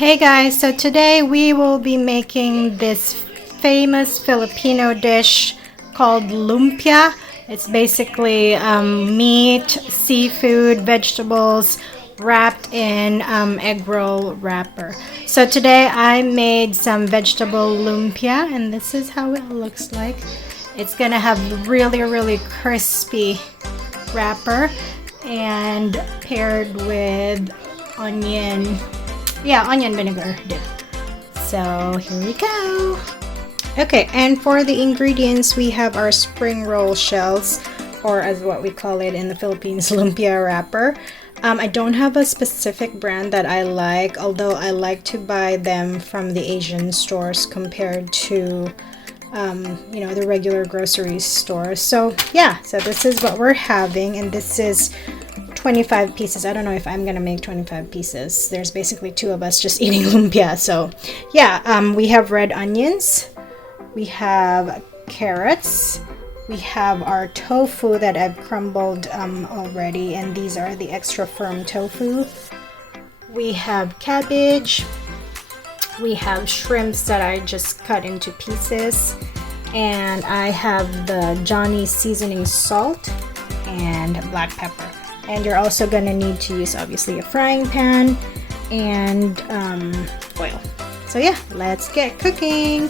Hey guys, so today we will be making this famous Filipino dish called lumpia. It's basically meat, seafood, vegetables wrapped in egg roll wrapper. So today I made some vegetable lumpia and this is how it looks like. It's gonna have really crispy wrapper and paired with onion vinegar dip. So here we go. Okay, and for the ingredients we have our spring roll shells, or as what we call it in the Philippines, lumpia wrapper. I don't have a specific brand that I like, although I like to buy them from the Asian stores compared to the regular grocery store. So yeah, so this is what we're having, and this is 25 pieces. I don't know if I'm gonna make 25 pieces. There's basically two of us just eating lumpia. So yeah, we have red onions, we have carrots, we have our tofu that I've crumbled already, and these are the extra firm tofu. We have cabbage, we have shrimps that I just cut into pieces, and I have the Johnny seasoning salt and black pepper. And you're also gonna need to use obviously a frying pan and oil. So yeah, let's get cooking.